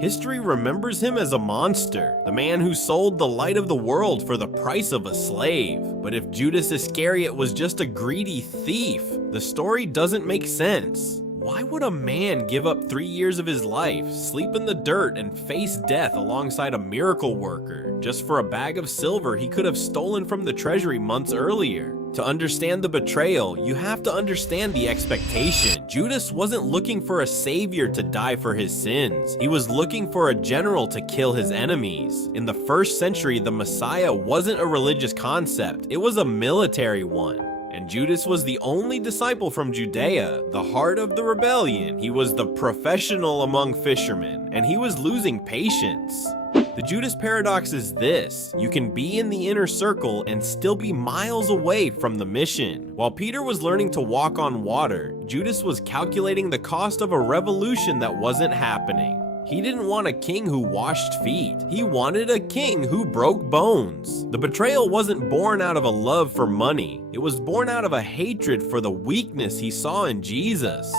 History remembers him as a monster, the man who sold the light of the world for the price of a slave. But if Judas Iscariot was just a greedy thief, the story doesn't make sense. Why would a man give up 3 years of his life, sleep in the dirt, and face death alongside a miracle worker, just for a bag of silver he could have stolen from the treasury months earlier? To understand the betrayal, you have to understand the expectation. Judas wasn't looking for a savior to die for his sins. He was looking for a general to kill his enemies. In the first century, the Messiah wasn't a religious concept, it was a military one. And Judas was the only disciple from Judea, the heart of the rebellion. He was the professional among fishermen, and he was losing patience. The Judas paradox is this: you can be in the inner circle and still be miles away from the mission. While Peter was learning to walk on water, Judas was calculating the cost of a revolution that wasn't happening. He didn't want a king who washed feet. He wanted a king who broke bones. The betrayal wasn't born out of a love for money. It was born out of a hatred for the weakness he saw in Jesus.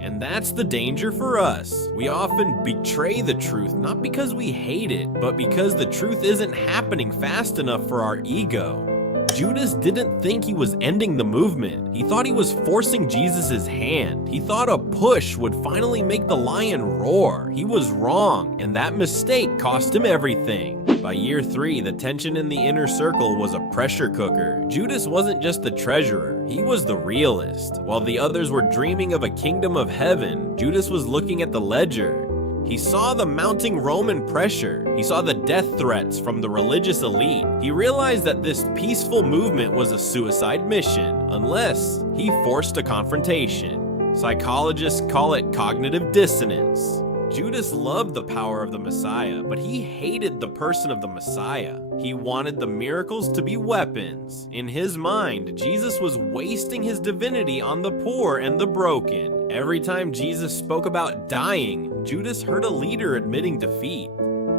And that's the danger for us. We often betray the truth, not because we hate it, but because the truth isn't happening fast enough for our ego. Judas didn't think he was ending the movement. He thought he was forcing Jesus' hand. He thought a push would finally make the lion roar. He was wrong, and that mistake cost him everything. By year 3, the tension in the inner circle was a pressure cooker. Judas wasn't just the treasurer, he was the realist. While the others were dreaming of a kingdom of heaven, Judas was looking at the ledger. He saw the mounting Roman pressure. He saw the death threats from the religious elite. He realized that this peaceful movement was a suicide mission, unless he forced a confrontation. Psychologists call it cognitive dissonance. Judas loved the power of the Messiah, but he hated the person of the Messiah. He wanted the miracles to be weapons. In his mind, Jesus was wasting his divinity on the poor and the broken. Every time Jesus spoke about dying, Judas heard a leader admitting defeat.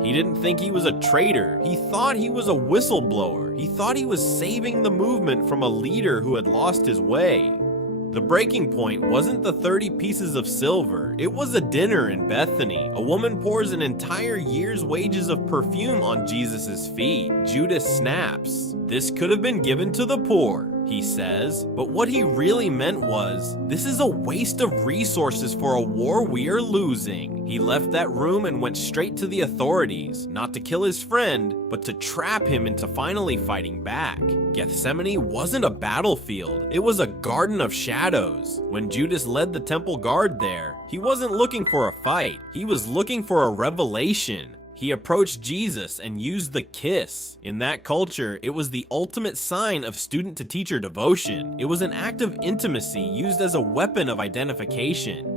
He didn't think he was a traitor. He thought he was a whistleblower. He thought he was saving the movement from a leader who had lost his way. The breaking point wasn't the 30 pieces of silver, it was a dinner in Bethany. A woman pours an entire year's wages of perfume on Jesus' feet. Judas snaps. This could have been given to the poor, he says, but what he really meant was, this is a waste of resources for a war we are losing. He left that room and went straight to the authorities, not to kill his friend, but to trap him into finally fighting back. Gethsemane wasn't a battlefield, it was a garden of shadows. When Judas led the temple guard there, he wasn't looking for a fight, he was looking for a revelation. He approached Jesus and used the kiss. In that culture, it was the ultimate sign of student-to-teacher devotion. It was an act of intimacy used as a weapon of identification.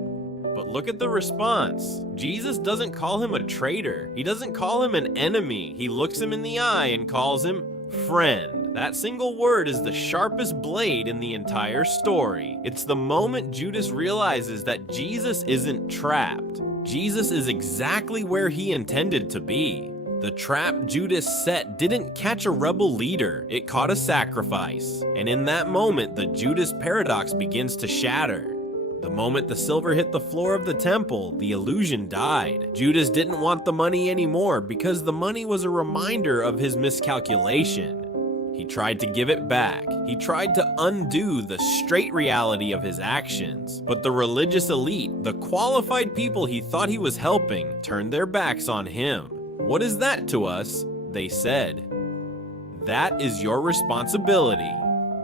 But look at the response. Jesus doesn't call him a traitor. He doesn't call him an enemy. He looks him in the eye and calls him friend. That single word is the sharpest blade in the entire story. It's the moment Judas realizes that Jesus isn't trapped. Jesus is exactly where he intended to be. The trap Judas set didn't catch a rebel leader, it caught a sacrifice. And in that moment, the Judas paradox begins to shatter. The moment the silver hit the floor of the temple, the illusion died. Judas didn't want the money anymore because the money was a reminder of his miscalculation. He tried to give it back. He tried to undo the straight reality of his actions. But the religious elite, the qualified people he thought he was helping, turned their backs on him. "What is that to us?" they said. "That is your responsibility."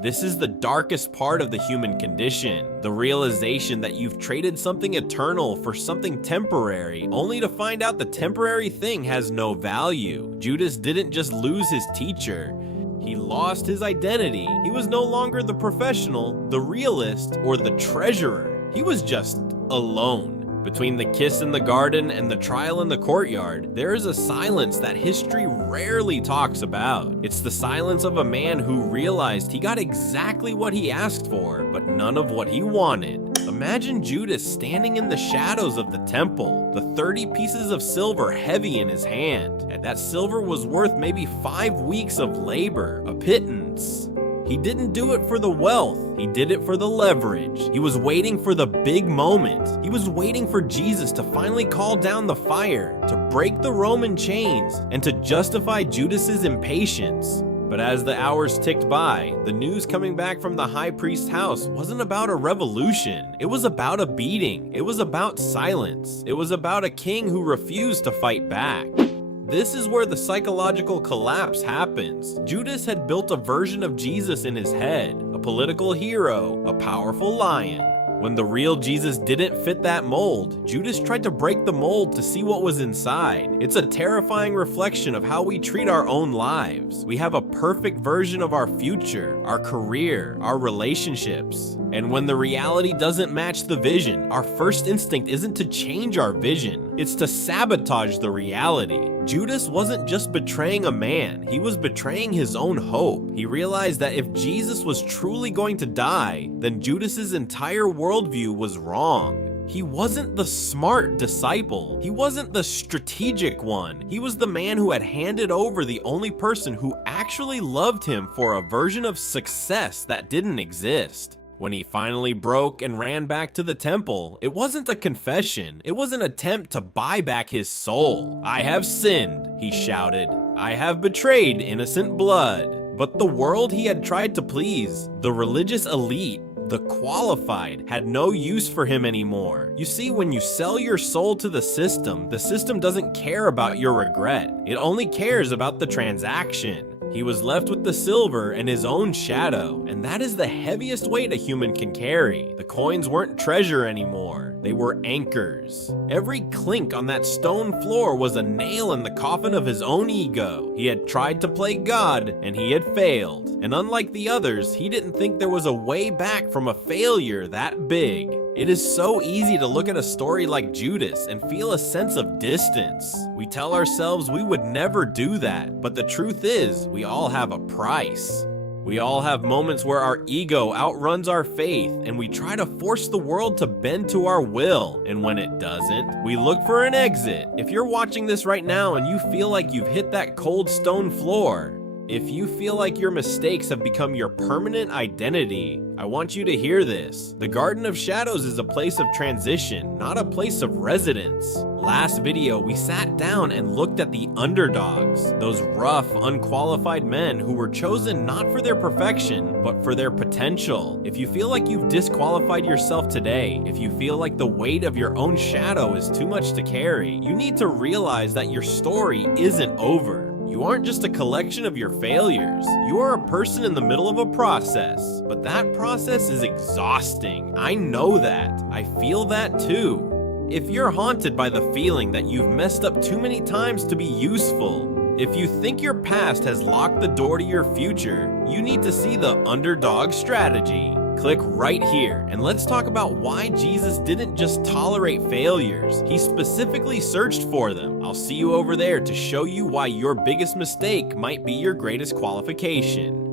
This is the darkest part of the human condition, the realization that you've traded something eternal for something temporary, only to find out the temporary thing has no value. Judas didn't just lose his teacher, he lost his identity. He was no longer the professional, the realist, or the treasurer. He was just alone. Between the kiss in the garden and the trial in the courtyard, there is a silence that history rarely talks about. It's the silence of a man who realized he got exactly what he asked for, but none of what he wanted. Imagine Judas standing in the shadows of the temple, the 30 pieces of silver heavy in his hand. And that silver was worth maybe 5 weeks of labor, a pittance. He didn't do it for the wealth. He did it for the leverage. He was waiting for the big moment. He was waiting for Jesus to finally call down the fire, to break the Roman chains, and to justify Judas's impatience. But as the hours ticked by, the news coming back from the high priest's house wasn't about a revolution. It was about a beating. It was about silence. It was about a king who refused to fight back. This is where the psychological collapse happens. Judas had built a version of Jesus in his head, a political hero, a powerful lion. When the real Jesus didn't fit that mold, Judas tried to break the mold to see what was inside. It's a terrifying reflection of how we treat our own lives. We have a perfect version of our future, our career, our relationships. And when the reality doesn't match the vision, our first instinct isn't to change our vision, it's to sabotage the reality. Judas wasn't just betraying a man, he was betraying his own hope. He realized that if Jesus was truly going to die, then Judas's entire worldview was wrong. He wasn't the smart disciple. He wasn't the strategic one. He was the man who had handed over the only person who actually loved him for a version of success that didn't exist. When he finally broke and ran back to the temple, it wasn't a confession. It was an attempt to buy back his soul. "I have sinned," he shouted. "I have betrayed innocent blood." But the world he had tried to please, the religious elite, the qualified, had no use for him anymore. You see, when you sell your soul to the system doesn't care about your regret. It only cares about the transaction. He was left with the silver and his own shadow, and that is the heaviest weight a human can carry. The coins weren't treasure anymore, they were anchors. Every clink on that stone floor was a nail in the coffin of his own ego. He had tried to play God, and he had failed. And unlike the others, he didn't think there was a way back from a failure that big. It is so easy to look at a story like Judas and feel a sense of distance. We tell ourselves we would never do that, but the truth is, we all have a price. We all have moments where our ego outruns our faith and we try to force the world to bend to our will, and when it doesn't, we look for an exit. If you're watching this right now and you feel like you've hit that cold stone floor, if you feel like your mistakes have become your permanent identity, I want you to hear this. The Garden of Shadows is a place of transition, not a place of residence. Last video, we sat down and looked at the underdogs, those rough, unqualified men who were chosen not for their perfection, but for their potential. If you feel like you've disqualified yourself today, if you feel like the weight of your own shadow is too much to carry, you need to realize that your story isn't over. You aren't just a collection of your failures. You are a person in the middle of a process, but that process is exhausting. I know that. I feel that too. If you're haunted by the feeling that you've messed up too many times to be useful, if you think your past has locked the door to your future, you need to see the underdog strategy. Click right here and let's talk about why Jesus didn't just tolerate failures. He specifically searched for them. I'll see you over there to show you why your biggest mistake might be your greatest qualification.